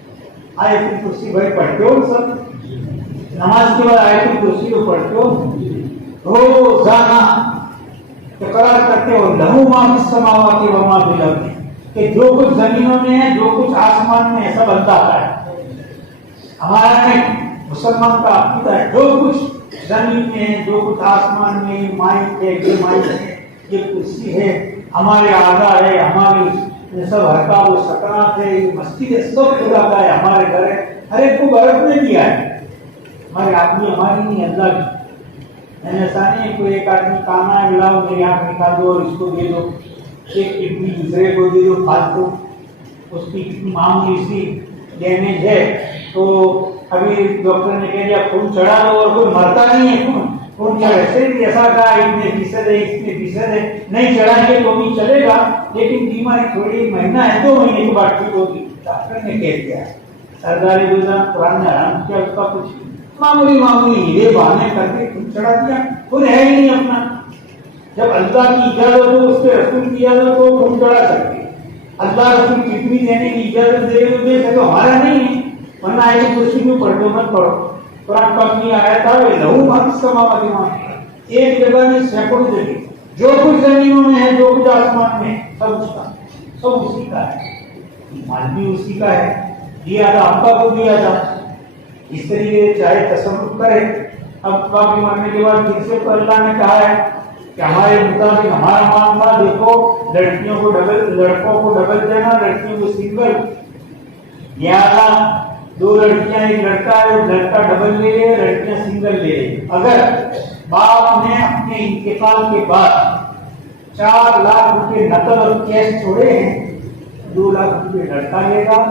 آیت الکرسی بھائی پڑھتے ہو سب؟ نماز کے بعد آیت الکرسی کو پڑھتے ہو روزانہ؟ اقرار کرتے ہو لہو ما فی السماوات و ما فی الارض، کہ جو کچھ زمینوں میں ہے جو کچھ آسمان میں ہے سب اللہ کا ہے، ہمارا نہیں، مسلمان کا عقیدہ ہے۔ جو کچھ زمین میں ہے جو کچھ آسمان میں، مائک ہے یہ مائک ہے یہ کرسی ہے، ہمارے اعضاء ہے، ہماری سب حرکات و سکنات ہے، یہ مسجد ہے، سب خدا کا ہے، ہمارے گھر ہے، ہر ایک کو برف نے دیا ہے، ہمارے آدمی ہماری نہیں اللہ کی۔ ایسا نہیں کوئی ایک آدمی کانا ہے بلاؤ میری آنکھ نکال دو اور اس کو دے دو، ایک کڈنی دوسرے کو دے دو فالتو، اس کی کتنی معمولی سی ڈیمیج ہے تو ابھی ڈاکٹر نے کہہ دیا خون چڑھا دو اور کوئی مرتا نہیں ہے، خون ویسے بھی ایسا کہا اتنے فیصد ہے اتنے فیصد ہے، نہیں چڑھائیں گے تو بھی چلے گا لیکن بیماری تھوڑی مہینہ ہے 2 مہینے کے بعد ٹھیک ہوگی، ڈاکٹر نے کہہ دیا۔ سردار قرآن نے حرام کیا اس کا کچھ معمولی یہ بہانے کر کے خون چڑھا دیا، خود ہے ہی نہیں اپنا۔ جب اللہ کی اجازت ہو اس کے رسول کی اجازت ہو خون چڑھا سکتے، اللہ رسول کتنی دینے کی اجازت دے تو دے سکے، ہمارا نہیں ہے، ورنہ آئے کرسی میں پڑھ دو مت پڑھو۔ قرآن پاک میں آیا تھا لہو ما فی السماوات و ما فی الارض، ایک جگہ نہیں سینکڑوں جگہ، جو کچھ زمینوں میں ہے جو کچھ آسمان میں سب اس کا، سب اسی کا ہے، مال بھی اسی کا ہے، دیا تھا ابا کو دیا تھا، اس طریقے چاہے تصرف کرے۔ اب ابا کے مرنے کے بعد پھر سے تو اللہ نے کہا ہے کہ ہمارے مطابق ہمارا معاملہ دیکھو، لڑکیوں کو ڈبل لڑکوں کو ڈبل دینا، لڑکیوں کو سنگل، لہٰذا 2 لڑکیاں ایک لڑکا ہے، لڑکا ڈبل لے لے لڑکیاں سنگل لے لے۔ اگر باپ نے اپنے انتقال کے بعد 4 لاکھ روپے نقد اور کیش چھوڑے ہیں، 2 لاکھ روپے لڑکا لے گا،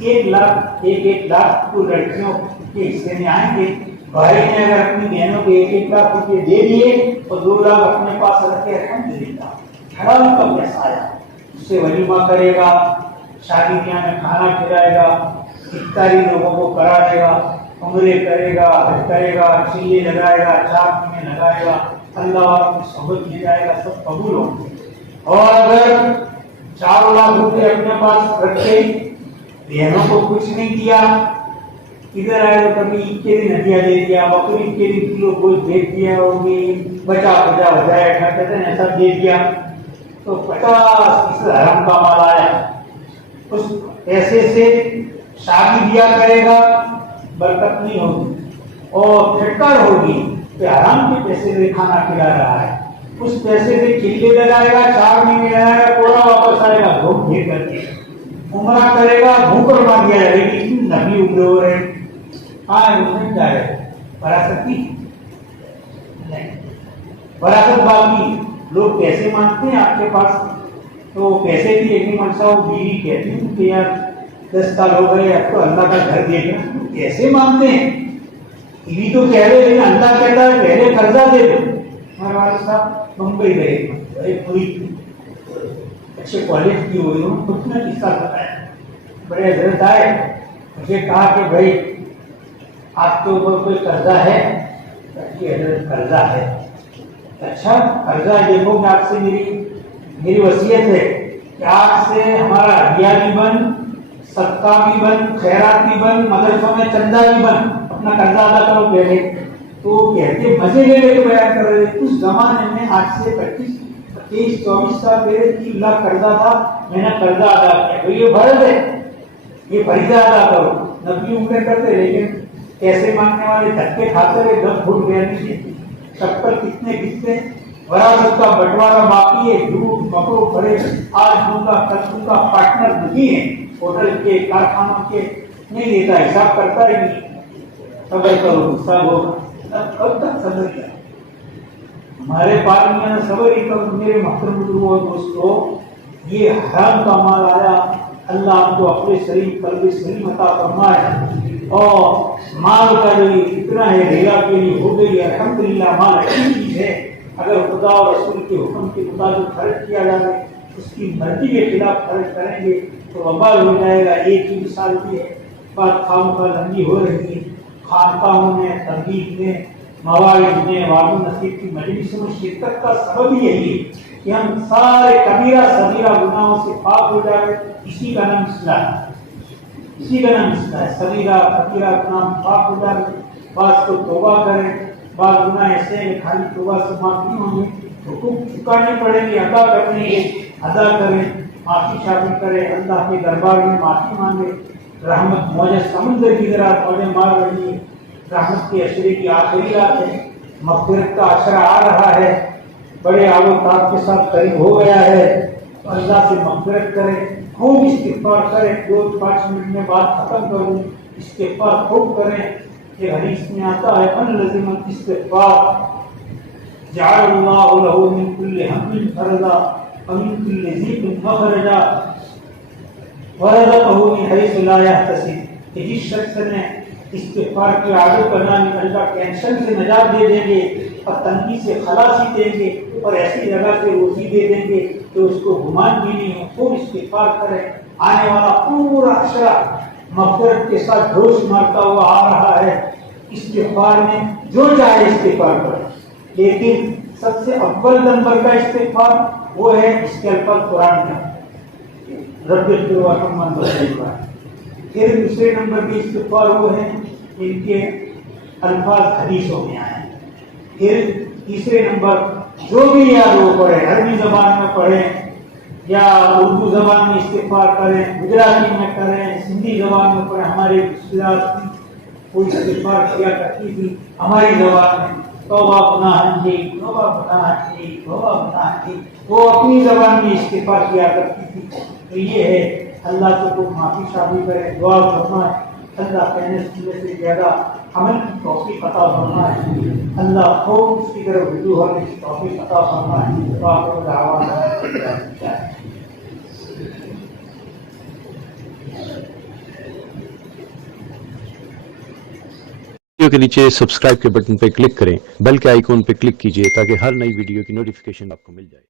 1 لاکھ تو لڑکیوں کے حصے میں آئیں گے۔ بھائی نے اگر اپنی بہنوں کو 1 لاکھ روپے دے دیے اور 2 لاکھ اپنے پاس رکھے الحمدللہ، حرام کا پیسہ آیا، اس سے ولیمہ کرے گا، شادی بیاہ میں کھانا کھلائے گا، افطاری لوگوں کو کرا دے گا، عمرے کرے گا، حج کرے گا، چیلے لگائے گا، 4 مہینے لگائے گا، اللہ والوں کی صحبت لے جائے گا، سب قبول ہوں گے۔ اور اگر 4 لاکھ روپے اپنے پاس رکھے، بہنوں کو کچھ نہیں دیا، ادھر آئے تو کبھی عید کے دن ہدیہ دے دیا، بقرعید کے دن کلو گوشت بھیج دیا، اور بچا ہو جائے کہتے ہیں ایسا دے دیا، تو 50% حرام کا مال آیا۔ اس پیسے سے شادی بیاہ کرے گا، برکت نہیں ہوگی اور پھٹکار ہوگی کہ حرام کے پیسے سے کھانا کھلا رہا ہے۔ اس پیسے سے چلے لگائے گا، 4 مہینے لگائے گا، پورا واپس آئے گا گھوم پھر کر کے، عمرہ کرے گا، بھوک اور مار دیا جائے گی، نبی عمرے ہو رہے نہیں جائے وراثت کی نہیں، وراثت باقی لوگ پیسے مانگتے ہیں آپ کے پاس تو پیسے بھی لیکن منصا وہ بیوی کہتی ہوں کہ یار 10 سال ہو گئے اب تو اللہ کا گھر دیکھنا، کیسے مانگتے ہیں؟ بیوی تو کہہ رہے لیکن اللہ کہتا ہے پہلے قرضہ دے دو۔ ہمارے والد صاحب ممبئی گئے، بڑے پوری اچھے کالج کی ہوئی ہوں، کچھ نہ قصہ بتایا، بڑے حضرت آئے، مجھے کہا کہ بھائی آپ کے اوپر کوئی قرضہ ہے؟ حضرت قرضہ ہے۔ اچھا قرضہ دیکھو کہ آپ سے میری وصیت ہے کہ آپ سے ہمارا ہدیہ بھی بن، صدقہ بھی بن، خیرات بھی بن، مدرسوں میں چندہ بھی بن، اپنا قرضہ ادا کرو پہلے۔ تو کہتے مزے لے لے کے بیان کر رہے تھے، اس زمانے میں آج سے 23-24 سال پہلے 3 لاکھ قرضہ تھا، میں نے قرضہ ادا کیا، تو یہ فرض ہے، یہ فریضہ ادا کرو۔ نبی عمرے کرتے لیکن پیسے مانگنے والے دھکے کھاتے رہے، 10 فٹ گئے، چپل کتنے کتنے، وراثت کا بٹوارا باقی ہے، جھوٹ مکرو بڑے آج دوں کا کل دوں کا پارٹنر نہیں ہے، ہوٹل کے کارخانوں کے نہیں دیتا، حساب کرتا ہی نہیں۔ صبر کرو حساب ہوگا، کب تک صبر کیا؟ ہمارے پاس میں صبر ہی کرو۔ میرے محترم بزرگوں اور دوستوں، یہ حرام کا مال آیا، اللہ ہم کو اپنے سلیم قلب سلیم عطا فرمائے، اور مال کا جو اتنا ہے ریلا کے لیے ہو گئی، الحمدللہ مال اچھی چیز ہے، اگر خدا اور رسول کے حکم کے مطابق خرچ کیا جائے، اس کی مرضی کے خلاف خرچ کریں گے تو وبال ہو جائے گا۔ ایک ہی مثال یہ ہے، بات خام خواہ لمبی ہو رہی ہے، خانقاہوں میں، تبلیغ میں، مواعظ میں، وعظ و نصیحت کی مجلسوں میں شرکت کا سبب یہی ہے کہ ہم سارے کبیرہ صغیرہ گناہوں سے پاک ہو جائے۔ اسی کا نام اصلاح ہے، اسی کا نام اصلاح ہے، صغیرہ کبیرہ گناہ پاک ہو جائے۔ بعض کو توبہ کریں، بعض گناہ ایسے ہیں خالی توبہ سے معاف نہیں ہوں گے، حقوق چکانے پڑیں گے، ادا کرنے گے، ادا کریں، معافی شافی کریں، اللہ کے دربار میں معافی مانگے۔ رحمت موجہ سمندر کی طرح موجیں مار رہی ہے، رحمت کے عشرے کی آخری رات ہے، مغفرت کا عشرہ آ رہا ہے، بڑے آب و تاب کے ساتھ قریب ہو گیا ہے، تو اللہ سے مغفرت کریں، خوب استغفار کریں۔ 2-5 منٹ میں بات ختم کروں، استغفار خوب کریں۔ کہ حدیث میں آتا ہے من لزم الاستغفار جعل اللہ له من كل هم فرجا ومن كل ضيق مخرجا ورزقه من حيث لا يحتسب۔ کہ جس شخص نے استغفار کی عادت بنانی، اللہ ٹینشن سے نجات دے دیں گے اور تنگی سے خلاصی دیں گے اور ایسی جگہ سے روزی دے دیں گے کہ اس کو گمان بھی نہیں ہو۔ خوب استغفار کریں، آنے والا پورا عشرہ مغفرت کے ساتھ جوش مارتا ہوا آ رہا ہے۔ استغفار میں جو چاہے استغفار کریں، لیکن سب سے اول نمبر کا استغفار وہ ہے اس کے الفاظ قرآن کا، رب اغفر وارحم وانت خیر الراحمین۔ پھر دوسرے نمبر کے استغفار وہ ہیں ان کے الفاظ حدیثوں میں آئے ہیں۔ پھر تیسرے نمبر جو بھی یاد ہو پڑھیں، عربی زبان میں پڑھیں یا اردو زبان میں استغفار کریں، گجراتی میں کریں، سندھی زبان میں پڑھیں۔ ہمارے رشتےدار کوئی استغفار کیا کرتی تھی ہماری زبان میں، توبہ گناہ جی، توبہ گناہ جی، توبہ گناہ جی، وہ اپنی زبان میں استغفار کیا کرتی تھی۔ تو یہ ہے، اللہ سے کو معافی شافی کرے، دعا فرمائے، اللہ کہنے سننے سے زیادہ عمل کی توفیق عطا فرمائے، اللہ خوب اس کی طرف رجوع ہونے کی توفیق عطا فرمائے۔ وآخر دعوانا ویڈیو کے نیچے سبسکرائب کے بٹن پہ کلک کریں، بیل کے آئیکن پہ کلک کیجئے تاکہ ہر نئی ویڈیو کی نوٹیفیکیشن آپ کو مل جائے۔